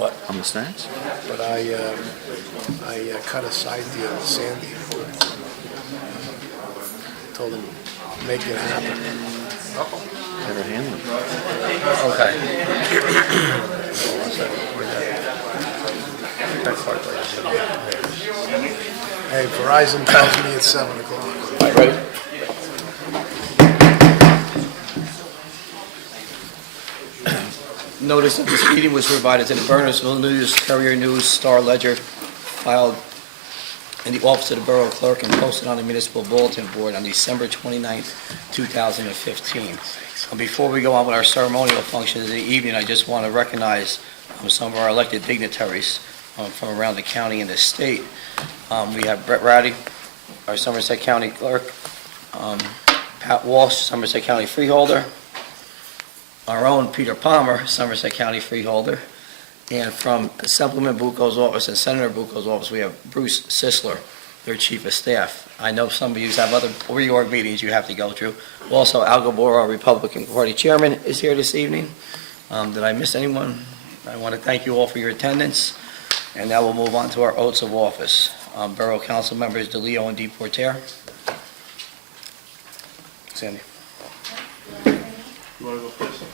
What? On the snacks? but I cut a side deal with Sandy. Told him, make it happen. Better handle it. Okay. Hey, Verizon tells me it's 7 o'clock. All right, ready? Notice of this meeting was provided to the Bernardsville News, Courier News, Star Ledger, filed in the office of the Borough Clerk and posted on the Municipal Bulletin Board on December 29th, 2015. Before we go on with our ceremonial functions of the evening, I just want to recognize some of our elected dignitaries from around the county and the state. We have Brett Ratty, our Somerset County Clerk, Pat Walsh, Somerset County Freeholder, our own Peter Palmer, Somerset County Freeholder, and from Assemblyman Bucco's office and Senator Bucco's office, we have Bruce Sisler, their Chief of Staff. I know some of you have other reorg meetings you have to go through. Also, Al Gabor, our Republican Party Chairman, is here this evening. Did I miss anyone? I want to thank you all for your attendance, and now we'll move on to our oaths of office. Borough Council members DeLeo and DePorter. Sandy. You want to go first?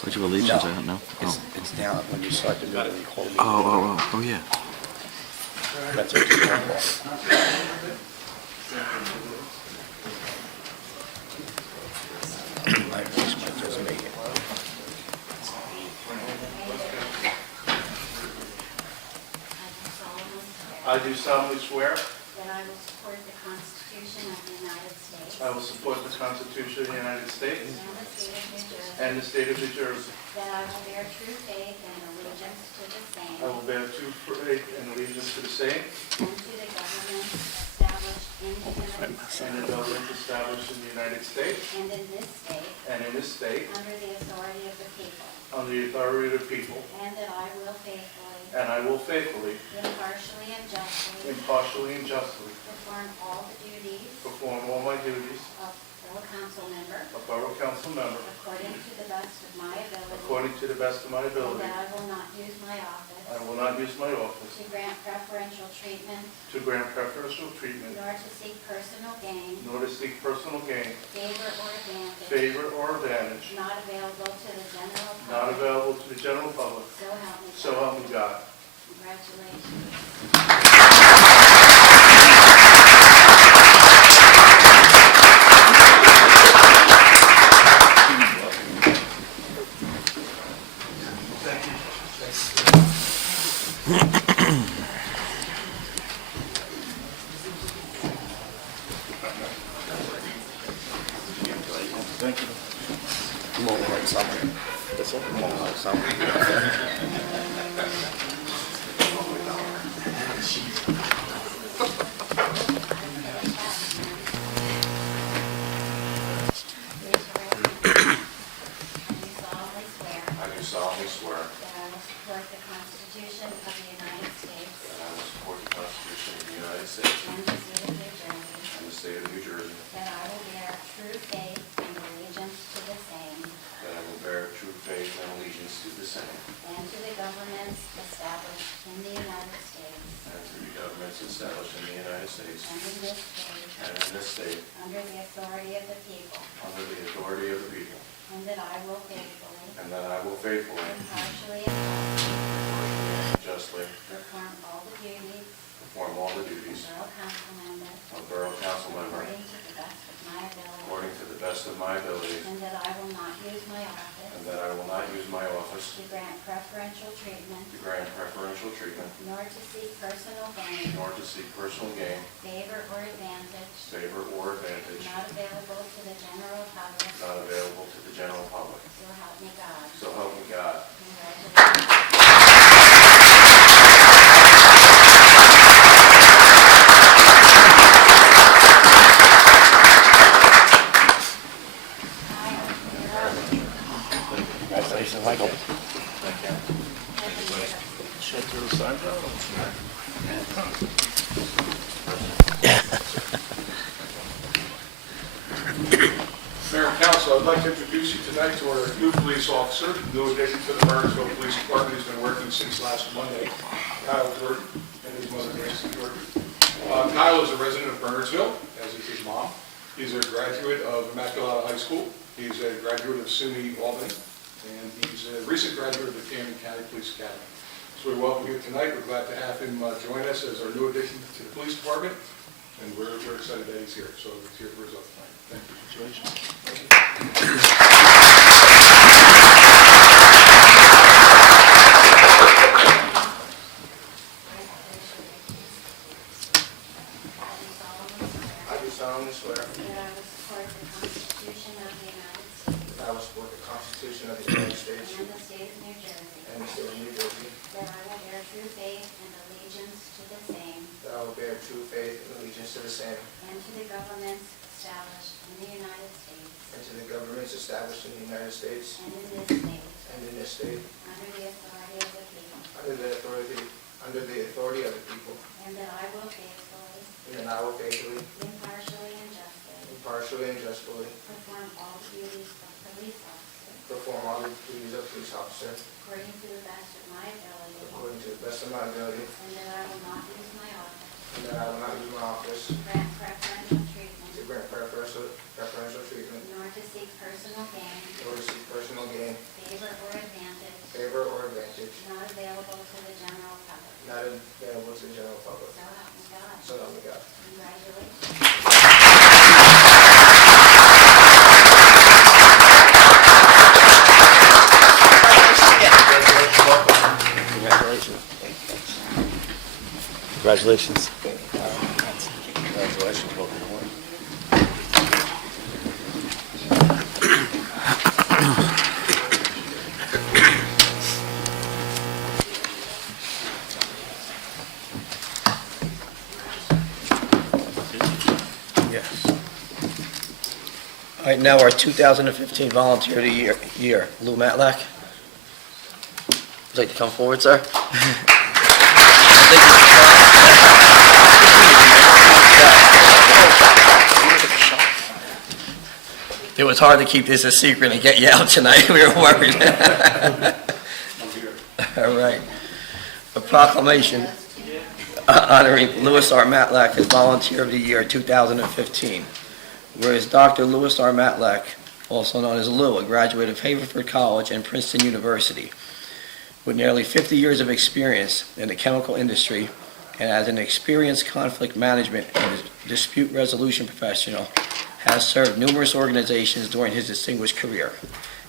Pledge of Allegiance, I don't know. It's down when you start the meeting, you call me. Oh, yeah. That's what you call it. My voice might just make it. I do solemnly swear That I will support the Constitution of the United States I will support the Constitution of the United States and the state of New Jersey. and the state of New Jersey. That I will bear true faith and allegiance to the same I will bear true faith and allegiance to the same and to the government established in the United States and the government established in the United States and in this state and in this state under the authority of the people. under the authority of the people. And that I will faithfully, And I will faithfully, impartially and justly impartially and justly perform all the duties perform all my duties of Borough Council member of Borough Council member according to the best of my ability. according to the best of my And ability. that I will not use my office I will not use my office to grant preferential treatment, to grant preferential treatment nor to seek personal gain, nor to seek personal gain, favor or advantage, favor or advantage not available to the general not public. available to the general public. So help me So God. help me God. Congratulations. I'm on like something. That's it. I'm on like something. I do solemnly swear that I will support the Constitution of the United States and the state of New Jersey. That I will bear true faith and allegiance to the same and to the governments established in the United States and in this state under the authority of the people. And that I will faithfully, impartially, and Justly perform all the duties perform all the duties of Borough Council member of Borough Council member according to the best of my ability. according to the best of my ability, And that I will not use my office and that I will not use my office to grant preferential treatment, to grant preferential treatment, nor to seek personal gain, nor to seek personal gain, favor or advantage, favor or advantage, not available to the general public. not available to the general public. So help me God. So help me God. Congratulations. Congratulations, Michael. Mayor and Council, So I'd like to introduce you tonight to our new police officer, new addition to the Bernardsville Police Department. He's been working since last Monday, Kyle Jordan, and his mother Nancy Jordan. Kyle is a resident of Bernardsville, as is his mom. He's a graduate of Immaculata High School. He's a graduate of SUNY Albany, and he's a recent graduate of the Camden County Police Academy. So we welcome you tonight. We're glad to have him join us as our new addition to the police department, and we're excited that he's here. So he's here for us up tonight. Thank you. I do solemnly swear That I will support the Constitution of the United States that I will support the Constitution of the United States and the state of New Jersey. and the state of New Jersey, That I will bear true faith and allegiance to the same that I will bear true faith and allegiance to the same and to the governments established in the United States and to the governments established in the United States and in this state, and in this state, under the authority of the people. under the authority of the people, And that I will faithfully, and that I will faithfully, impartially, and justly perform all the duties of police officer perform all the duties of police officer according to the best of my ability. according to the best of my ability, And that I will not use my office and that I will not use my office to grant preferential treatment, to grant preferential treatment nor to seek personal gain, or to seek personal gain, favor, or advantage favor, or advantage not available to the general public. not available to the general public. So help me God. So help me God. Congratulations. Congratulations. Congratulations, welcome aboard. Yes. All right, now our 2015 Volunteer of the Year, Lou Matlack. Would you like to come forward, sir? It was hard to keep this a secret and get you out tonight. We were worried. All right. A proclamation honoring Louis R. Matlack as Volunteer of the Year 2015. Whereas Dr. Louis R. Matlack, also known as Lou, a graduate of Haverford College and Princeton University, with nearly 50 years of experience in the chemical industry and as an experienced conflict management and dispute resolution professional, has served numerous organizations during his distinguished career,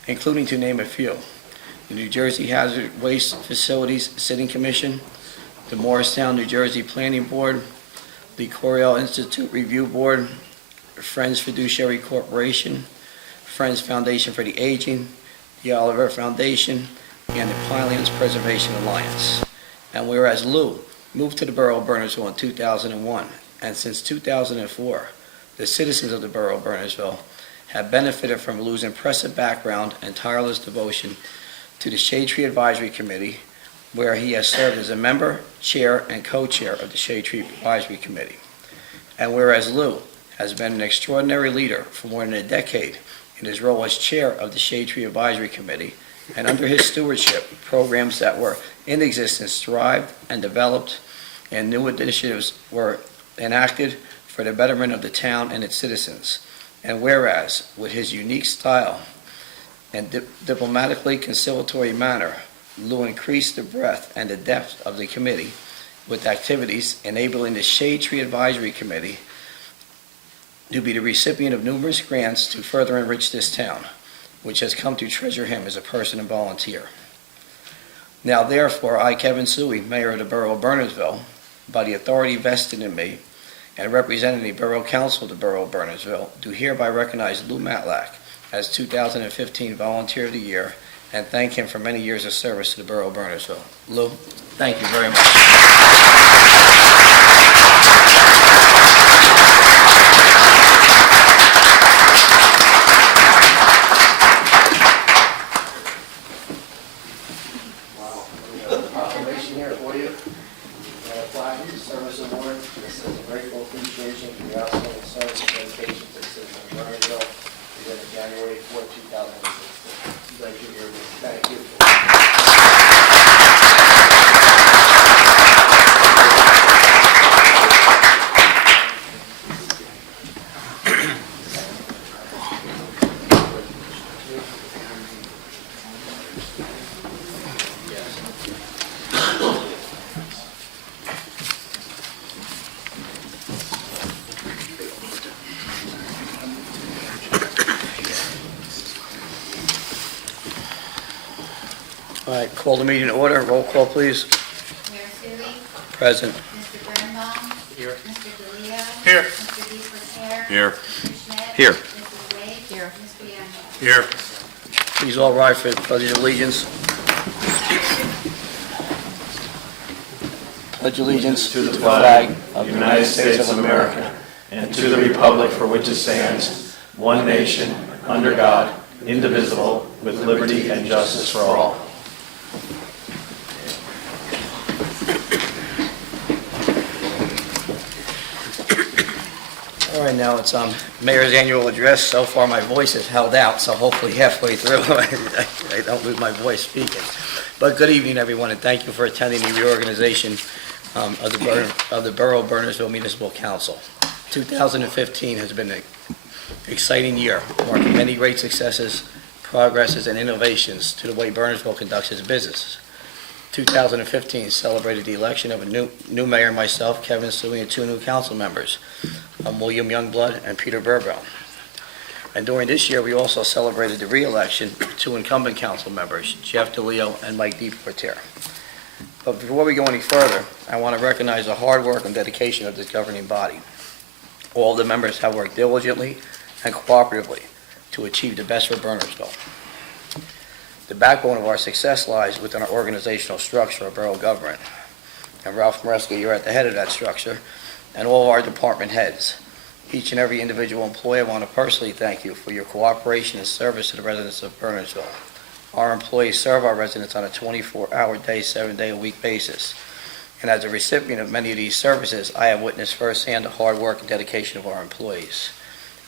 including, to name a few, the New Jersey Hazard Waste Facilities Sitting Commission, the Morristown, New Jersey Planning Board, the Coriel Institute Review Board, Friends Fiduciary Corporation, Friends Foundation for the Aging, the Oliver Foundation, and the Pinelands Preservation Alliance. And whereas Lou moved to the borough of Bernardsville in 2001, and since 2004, the citizens of the borough of Bernardsville have benefited from Lou's impressive background and tireless devotion to the Shade Tree Advisory Committee, where he has served as a member, chair, and co-chair of the Shade Tree Advisory Committee. And whereas Lou has been an extraordinary leader for more than a decade in his role as chair of the Shade Tree Advisory Committee, and under his stewardship, programs that were in existence thrived and developed, and new initiatives were enacted for the betterment of the town and its citizens. And whereas, with his unique style and diplomatically conciliatory manner, Lou increased the breadth and the depth of the committee with activities enabling the Shade Tree Advisory Committee to be the recipient of numerous grants to further enrich this town, which has come to treasure him as a person and volunteer. Now therefore, I, Kevin Suey, Mayor of the Borough of Bernardsville, by the authority vested in me and representing the Borough Council of the Borough of Bernardsville, do hereby recognize Lou Matlack as 2015 Volunteer of the Year and thank him for many years of service to the Borough of Bernardsville. Lou, thank you very much. Wow, we have a proclamation here for you. And a plaque, service award. It says a grateful appreciation for the outstanding service and dedication to the citizens of Bernardsville. Presented January 4th, All right, call the meeting to order. Roll call, please. Mayor Sui, Present. Mr. Birnbaum. Here. Mr. DeLeo. Here. Mr. DePerrier. Here. Mr. Schmidt. Here. Mrs. Wade. Here. Mr. Yancey. Here. Please all rise for the Pledge of Allegiance. Pledge allegiance to the flag of the United States of America and to the republic for which it stands, one nation, under God, indivisible, with liberty and justice for all. All right, now it's Mayor's annual address. So far, my voice is held out, so hopefully halfway through, I don't lose my voice speaking. But good evening, everyone, and thank you for attending the reorganization of the Borough of Bernardsville Municipal Council. 2015 has been an exciting year, marking many great successes, progresses, and innovations to the way Bernardsville conducts its business. 2015 celebrated the election of a new mayor, myself, Kevin Sui, and two new council members, William Youngblood and Peter Burbell. And during this year, we also celebrated the re-election of two incumbent council members, Jeff DeLeo and Mike DePortier. But before we go any further, I want to recognize the hard work and dedication of this governing body. All of the members have worked diligently and cooperatively to achieve the best for Bernardsville. The backbone of our success lies within our organizational structure of borough government. And Ralph Moreski, you're at the head of that structure, and all of our department heads. Each and every individual employee, I want to personally thank you for your cooperation and service to the residents of Bernardsville. Our employees serve our residents on a 24-hour day, 7-day-a-week basis. And as a recipient of many of these services, I have witnessed firsthand the hard work and dedication of our employees.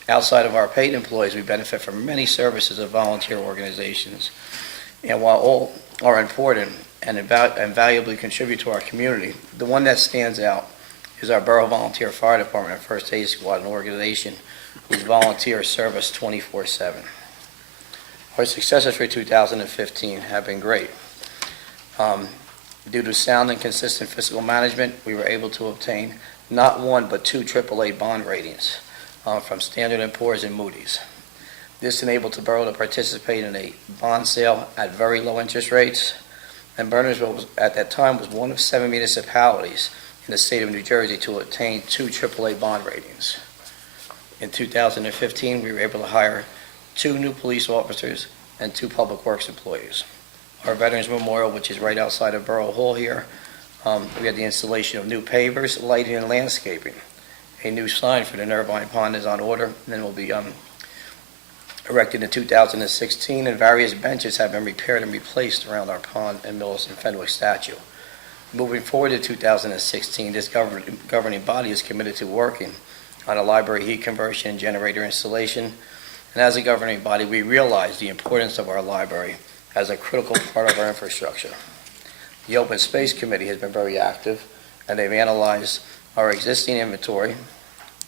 Outside of our paid employees, we benefit from many services of volunteer organizations. And while all are important and invaluably contribute to our community, the one that stands out is our Borough Volunteer Fire Department and First Aid Squad, an organization whose volunteers serve us 24/7. Our successes for 2015 have been great. Due to sound and consistent fiscal management, we were able to obtain not one but two AAA bond ratings from Standard & Poor's and Moody's. This enabled the borough to participate in a bond sale at very low interest rates, and Bernardsville at that time was one of 7 municipalities in the state of New Jersey to obtain two AAA bond ratings. In 2015, we were able to hire 2 new police officers and 2 public works employees. Our Veterans Memorial, which is right outside of Borough Hall here, we had the installation of new pavers, lighting, and landscaping. A new sign for the Nervine Pond is on order, and then will be erected in 2016, and various benches have been repaired and replaced around our pond and Millicent Fenwick statue. Moving forward to 2016, this governing body is committed to working on a library heat conversion and generator installation, and as a governing body, we realize the importance of our library as a critical part of our infrastructure. The Open Space Committee has been very active, and they've analyzed our existing inventory,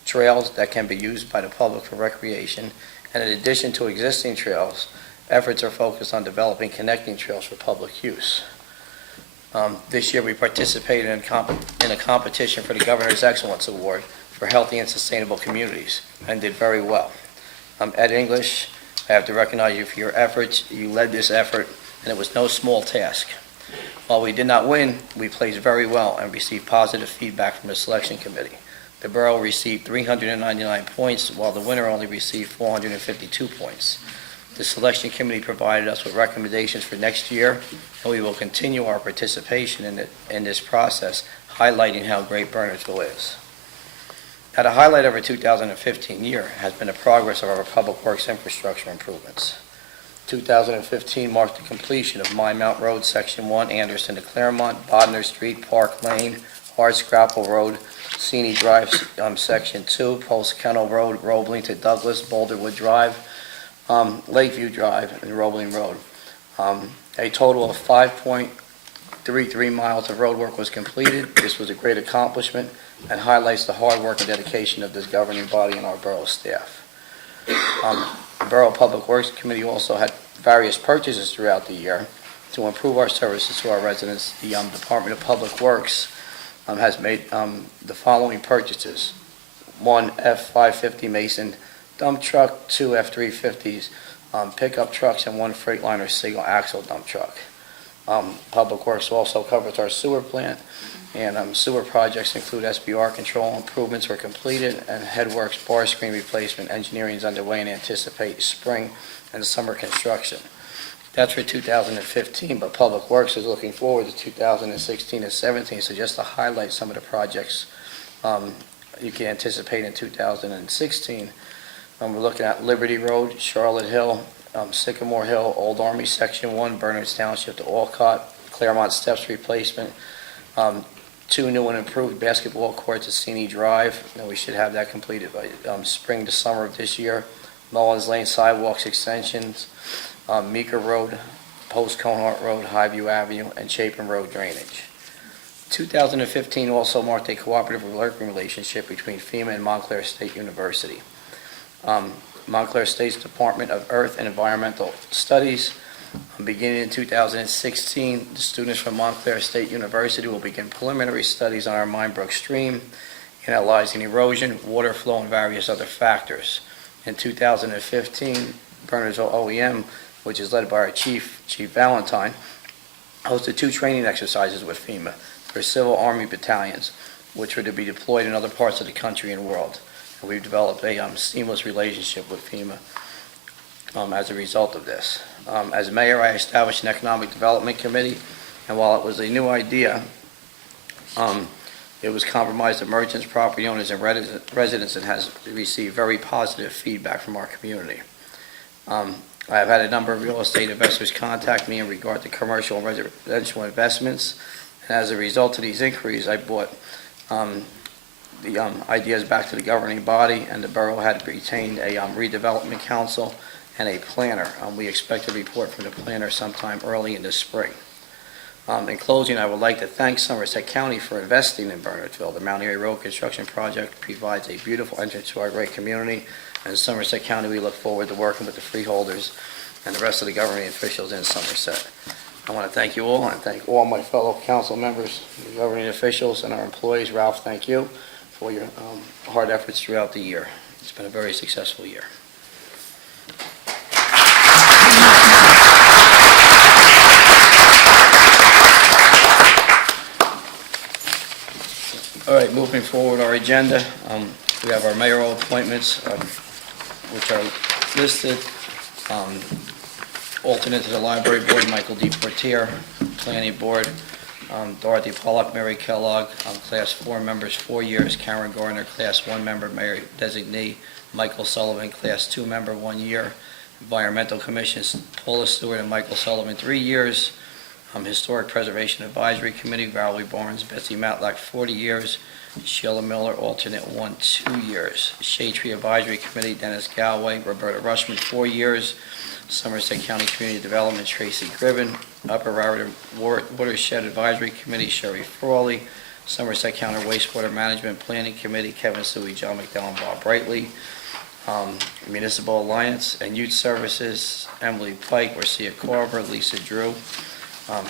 trails that can be used by the public for recreation, and in addition to existing trails, efforts are focused on developing connecting trails for public use. This year we participated in a competition for the Governor's Excellence Award for Healthy and Sustainable Communities and did very well. Ed English, I have to recognize you for your efforts. You led this effort, and it was no small task. While we did not win, we placed very well and received positive feedback from the selection committee. The borough received 399 points, while the winner only received 452 points. The selection committee provided us with recommendations for next year, and we will continue our participation in this process, highlighting how great Bernardsville is. Now, the highlight of our 2015 year has been the progress of our public works infrastructure improvements. 2015 marked the completion of Mine Mount Road, Section 1, Anderson to Claremont, Bodner Street, Park Lane, Hardscrapple Road, Seney Drive, Section 2, Post Kennel Road, Roebling to Douglas, Boulderwood Drive, Lakeview Drive, and Roebling Road. A total of 5.33 miles of road work was completed. This was a great accomplishment and highlights the hard work and dedication of this governing body and our borough staff. The Borough Public Works Committee also had various purchases throughout the year to improve our services to our residents. The Department of Public Works has made the following purchases: 1 F-550 Mason dump truck, 2 F-350s pickup trucks, and 1 Freightliner single axle dump truck. Public Works also covers our sewer plant, and sewer projects include SBR control improvements were completed, and headworks bar screen replacement engineering is underway and anticipate spring and summer construction. That's for 2015, but Public Works is looking forward to 2016 and 17, so just to highlight some of the projects you can anticipate in 2016, we're looking at Liberty Road, Charlotte Hill, Sycamore Hill, Old Army Section 1, Bernards Township to Alcott, Claremont Steps replacement, 2 new and improved basketball courts at Seney Drive, and we should have that completed by spring to summer of this year. Mullins Lane sidewalks extensions, Meeker Road, Post Conhart Road, Highview Avenue, and Chapin Road drainage. 2015 also marked a cooperative working relationship between FEMA and Montclair State University. Montclair State's Department of Earth and Environmental Studies. Beginning in 2016, the students from Montclair State University will begin preliminary studies on our Minebrook Stream, analyzing erosion, water flow, and various other factors. In 2015, Bernardsville OEM, which is led by our Chief Valentine, hosted 2 training exercises with FEMA for Civil Army battalions, which were to be deployed in other parts of the country and world. And we've developed a seamless relationship with FEMA as a result of this. As mayor, I established an economic development committee, and while it was a new idea, it was compromised of merchants, property owners, and residents, and has received very positive feedback from our community. I have had a number of real estate investors contact me in regard to commercial and residential investments, and as a result of these inquiries, I brought the ideas back to the governing body, and the borough had retained a redevelopment council and a planner. We expect a report from the planner sometime early in the spring. In closing, I would like to thank Somerset County for investing in Bernardsville. The Mount Airy Road construction project provides a beautiful entrance to our great community, and in Somerset County, we look forward to working with the freeholders and the rest of the governing officials in Somerset. I want to thank you all, and thank all my fellow council members, the governing officials, and our employees. Ralph, thank you for your hard efforts throughout the year. It's been a very successful year. All right, moving forward our agenda, we have our mayoral appointments, which are listed. Alternate to the library board, Michael D. Portier. Planning board, Dorothy Pollock, Mary Kellogg, Class 4 members, 4 years. Karen Garner, Class 1 member, Mayor Designee. Michael Sullivan, Class 2 member, 1 year. Environmental Commission, Paula Stewart and Michael Sullivan, 3 years. Historic Preservation Advisory Committee, Valerie Barnes, Betsy Matlock, 40 years. Sheila Miller, alternate 1, 2 years. Shade Tree Advisory Committee, Dennis Galway, Roberta Rushman, 4 years. Somerset County Community Development, Tracy Gribben. Upper Raritan Watershed Advisory Committee, Sherry Frawley. Somerset County Wastewater Management Planning Committee, Kevin Suey, John McDowell, and Bob Brightly. Municipal Alliance and Youth Services, Emily Pike, Marcia Carver, Lisa Drew.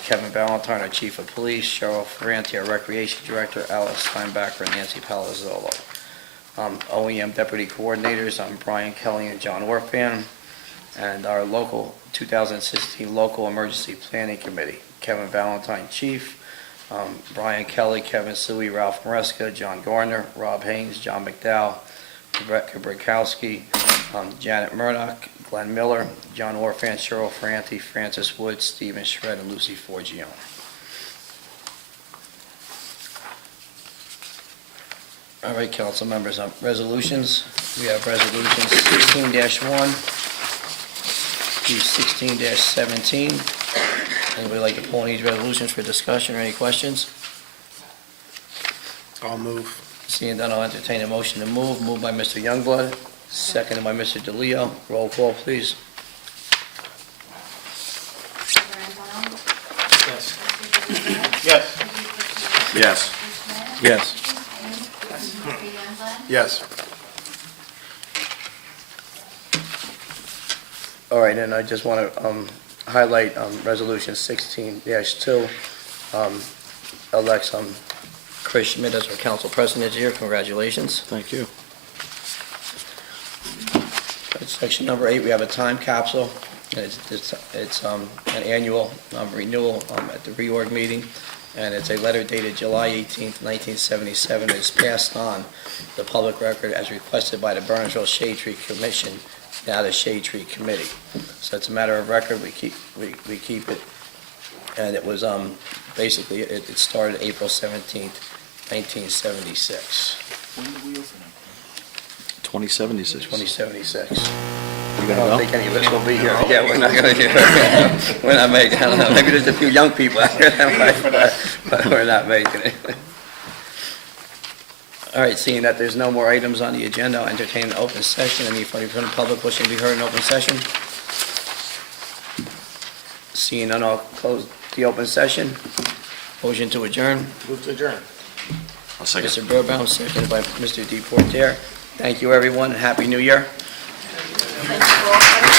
Kevin Valentine, our Chief of Police, Cheryl Ferranti, our Recreation Director, Alice Steinbacher, and Nancy Palazzolo. OEM Deputy Coordinators, Brian Kelly and John Orfan. And our local 2016 Local Emergency Planning Committee, Kevin Valentine, Chief, Brian Kelly, Kevin Suey, Ralph Maresca, John Garner, Rob Haynes, John McDowell, Rebecca Burkowski, Janet Murdoch, Glenn Miller, John Orfan, Cheryl Ferranti, Francis Wood, Stephen Shred, and Lucy Forgione. All right, council members, resolutions. We have resolutions 16-1 through 16-17. Anybody like to pull any of these resolutions for discussion or any questions? I'll move. Seeing none, I'll entertain a motion to move. Moved by Mr. Youngblood, seconded by Mr. DeLeo. Roll call, please. Mr. Randall? Yes. Mr. DeLeo? Yes. Yes. Mr. Smith? Yes. Mr. Youngblood? Yes. All right, and I just want to highlight Resolution 16-2, elects Chris Schmidt as our council president here. Congratulations. Thank you. Section number 8, we have a time capsule. And it's an annual renewal at the reorg meeting, and it's a letter dated July 18th, 1977. It's passed on the public record as requested by the Bernardsville Shade Tree Commission, now the Shade Tree Committee. So it's a matter of record, we keep it, and it was, basically, it started April 17th, 1976. 2076. 2076. You I gonna don't go? think any of us will be here. Yeah, we're not going to, we're not making, I don't know, maybe there's a few young people out here, but we're not making it. All right, seeing that there's no more items on the agenda, I'll entertain an open session. Anybody from the public wishing to be heard in open session? Seeing none, I'll close the open session. Motion to adjourn. Move to adjourn. I'll second. Mr. Burbaum, seconded by Mr. Deportaire. Thank you, everyone, and Happy New Year. Thank you all.